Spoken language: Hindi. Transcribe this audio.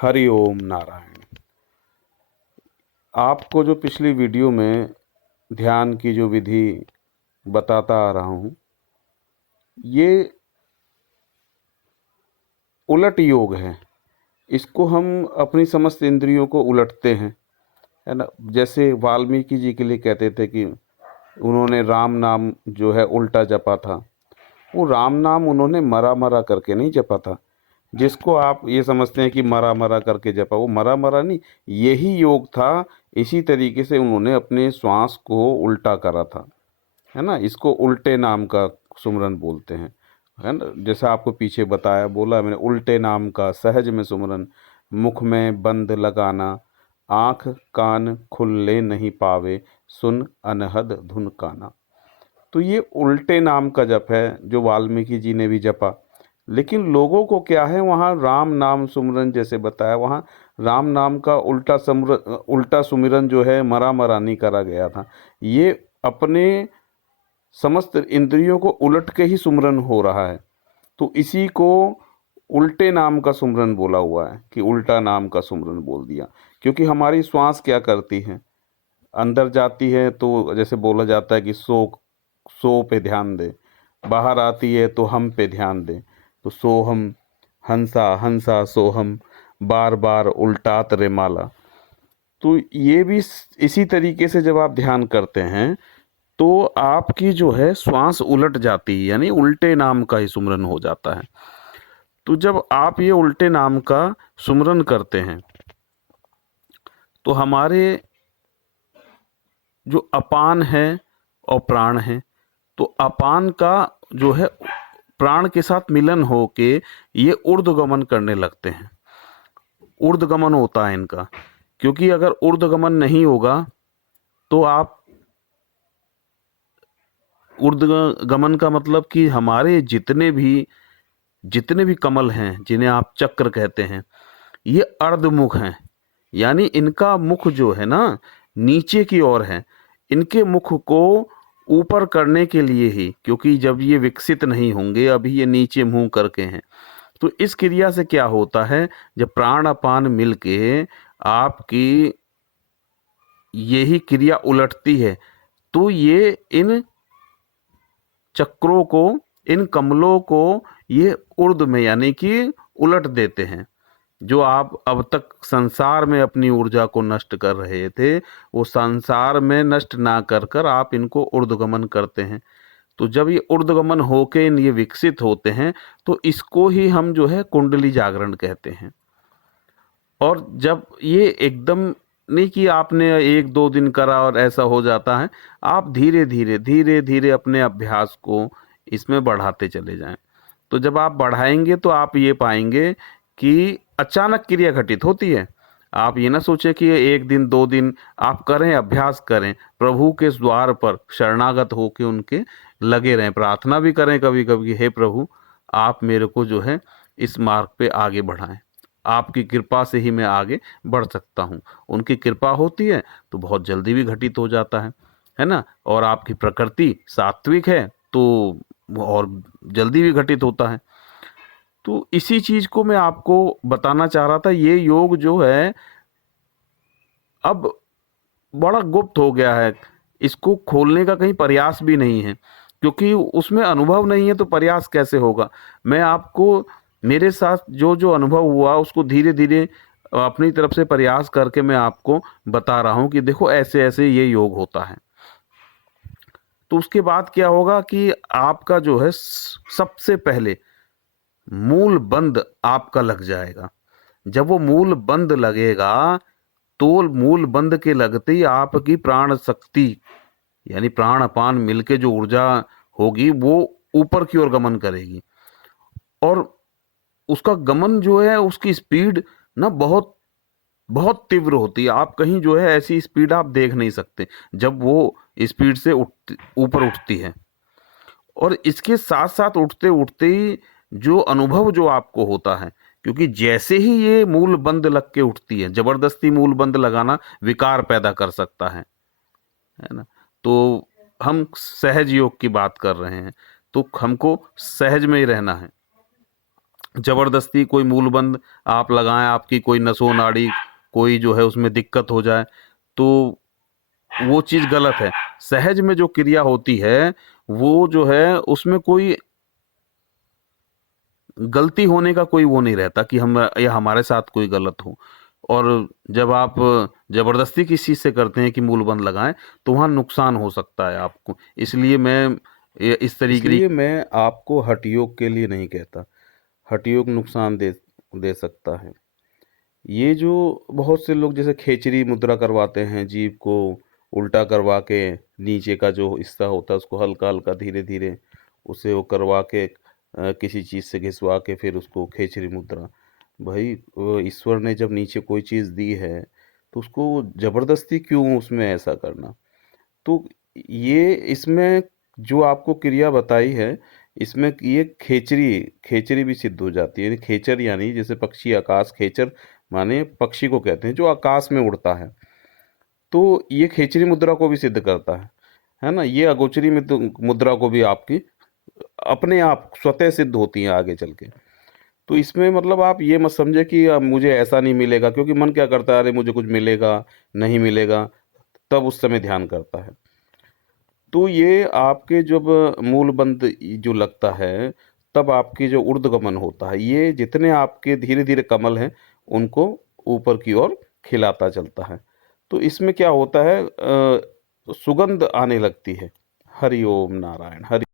हरि ओम नारायण। आपको जो पिछली वीडियो में ध्यान की जो विधि बताता आ रहा हूँ, ये उलट योग है। इसको हम अपनी समस्त इंद्रियों को उलटते हैं, है ना। जैसे वाल्मीकि जी के लिए कहते थे कि उन्होंने राम नाम जो है उल्टा जपा था। वो राम नाम उन्होंने मरा मरा करके नहीं जपा था। जिसको आप ये समझते हैं कि मरा मरा करके जपा, वो मरा मरा नहीं, यही योग था। इसी तरीके से उन्होंने अपने श्वास को उल्टा करा था, है ना। इसको उल्टे नाम का सुमरन बोलते हैं, है ना। जैसे आपको पीछे बताया, बोला मैंने, उल्टे नाम का सहज में सुमरन, मुख में बंद लगाना, आँख कान खुलने नहीं पावे, सुन अनहद धुन काना। तो ये उल्टे नाम का जप है जो वाल्मीकि जी ने भी जपा। लेकिन लोगों को क्या है, वहाँ राम नाम सुमिरन जैसे बताया, वहाँ राम नाम का उल्टा सुमिरन जो है मरा मरा नहीं करा गया था। ये अपने समस्त इंद्रियों को उलट के ही सुमिरन हो रहा है। तो इसी को उल्टे नाम का सुमिरन बोला हुआ है कि उल्टा नाम का सुमिरन बोल दिया। क्योंकि हमारी श्वास क्या करती है, अंदर जाती है तो जैसे बोला जाता है कि सो पे ध्यान दे, बाहर आती है तो हम पे ध्यान दे। तो सोहम, हंसा हंसा सोहम, बार बार उल्टात रे माला। तो ये भी इसी तरीके से जब आप ध्यान करते हैं तो आपकी जो है श्वास उलट जाती है, यानी उल्टे नाम का ही सुमरन हो जाता है। तो जब आप ये उल्टे नाम का सुमरन करते हैं तो हमारे जो अपान है और प्राण है, तो अपान का जो है प्राण के साथ मिलन हो के ये ऊर्ध्वगमन करने लगते हैं। ऊर्ध्वगमन होता है इनका। क्योंकि अगर ऊर्ध्वगमन नहीं होगा तो आप, ऊर्ध्वगमन का मतलब कि हमारे जितने भी कमल हैं, जिन्हें आप चक्र कहते हैं, ये अर्धमुख हैं। यानी इनका मुख जो है ना, नीचे की ओर है। इनके मुख को ऊपर करने के लिए ही, क्योंकि जब ये विकसित नहीं होंगे, अभी ये नीचे मुंह करके हैं, तो इस क्रिया से क्या होता है, जब प्राण अपान मिलके आपकी यही क्रिया उलटती है, तो ये इन चक्रों को, इन कमलों को ये ऊर्ध्व में यानी कि उलट देते हैं। जो आप अब तक संसार में अपनी ऊर्जा को नष्ट कर रहे थे, वो संसार में नष्ट ना कर कर आप इनको ऊर्ध्वगमन करते हैं। तो जब ये ऊर्ध्वगमन होके ये विकसित होते हैं, तो इसको ही हम जो है कुंडली जागरण कहते हैं। और जब ये एकदम नहीं कि आपने एक दो दिन करा और ऐसा हो जाता है, आप धीरे धीरे अपने अभ्यास को इसमें बढ़ाते चले जाएं। तो जब आप बढ़ाएंगे तो आप ये पाएंगे कि अचानक क्रिया घटित होती है। आप ये ना सोचें कि एक दिन दो दिन आप करें, अभ्यास करें, प्रभु के द्वार पर शरणागत होके उनके लगे रहें, प्रार्थना भी करें कभी कभी, हे प्रभु आप मेरे को जो है इस मार्ग पे आगे बढ़ाएं, आपकी कृपा से ही मैं आगे बढ़ सकता हूँ। उनकी कृपा होती है तो बहुत जल्दी भी घटित हो जाता है ना। और आपकी प्रकृति सात्विक है तो और जल्दी भी घटित होता है। तो इसी चीज को मैं आपको बताना चाह रहा था। ये योग जो है अब बड़ा गुप्त हो गया है, इसको खोलने का कहीं प्रयास भी नहीं है, क्योंकि उसमें अनुभव नहीं है तो प्रयास कैसे होगा। मैं आपको मेरे साथ जो जो अनुभव हुआ उसको धीरे धीरे अपनी तरफ से प्रयास करके मैं आपको बता रहा हूँ कि देखो ऐसे ऐसे ये योग होता है। तो उसके बाद क्या होगा कि आपका जो है सबसे पहले मूल बंद आपका लग जाएगा। जब वो मूल बंद लगेगा तो मूल बंद के लगते ही आपकी प्राण शक्ति यानी प्राण अपान मिलके जो ऊर्जा होगी वो ऊपर की ओर गमन करेगी। और उसका गमन जो है, उसकी स्पीड ना बहुत बहुत तीव्र होती है। आप कहीं जो है ऐसी स्पीड आप देख नहीं सकते जब वो स्पीड से ऊपर उठती है। और इसके साथ साथ उठते उठते ही जो अनुभव जो आपको होता है, क्योंकि जैसे ही ये मूल बंद लग के उठती है, जबरदस्ती मूल बंद लगाना विकार पैदा कर सकता है ना। तो हम सहज योग की बात कर रहे हैं, तो हमको सहज में ही रहना है। जबरदस्ती कोई मूलबंद आप लगाएं, आपकी कोई नसों नाड़ी कोई जो है उसमें दिक्कत हो जाए, तो वो चीज गलत है। सहज में जो क्रिया होती है वो जो है उसमें कोई गलती होने का कोई वो नहीं रहता कि हम या हमारे साथ कोई गलत हो। और जब आप जबरदस्ती किसी चीज से करते हैं कि मूलबंद लगाएं, तो वहां नुकसान हो सकता है आपको। इसलिए मैं इस तरीके इसलिए मैं आपको हठ योग के लिए नहीं कहता। हठ योग नुकसान दे दे सकता है। ये जो बहुत से लोग जैसे खेचरी मुद्रा करवाते हैं, जीभ को उल्टा करवा के नीचे का जो हिस्सा होता है उसको हल्का हल्का धीरे धीरे उसे वो करवा के किसी चीज़ से घिसवा के फिर उसको खेचरी मुद्रा। भाई ईश्वर ने जब नीचे कोई चीज़ दी है तो उसको जबरदस्ती क्यों उसमें ऐसा करना। तो ये इसमें जो आपको क्रिया बताई है, इसमें ये खेचरी खेचरी भी सिद्ध हो जाती है। खेचर यानी जैसे पक्षी आकाश, खेचर माने पक्षी को कहते हैं जो आकाश में उड़ता है। तो ये खेचरी मुद्रा को भी सिद्ध करता है ना। ये अगोचरी मुद्रा को भी आपकी अपने आप स्वतः सिद्ध होती हैं आगे चल के। तो इसमें मतलब आप ये मत समझे कि मुझे ऐसा नहीं मिलेगा, क्योंकि मन क्या करता है, अरे मुझे कुछ मिलेगा, नहीं मिलेगा, तब उस समय ध्यान करता है। तो ये आपके जब मूलबंध जो लगता है, तब आपकी जो ऊर्ध्वगमन होता है, ये जितने आपके धीरे धीरे कमल हैं उनको ऊपर की ओर खिलाता चलता है। तो इसमें क्या होता है, सुगंध आने लगती है। हरि ओम नारायण हरि।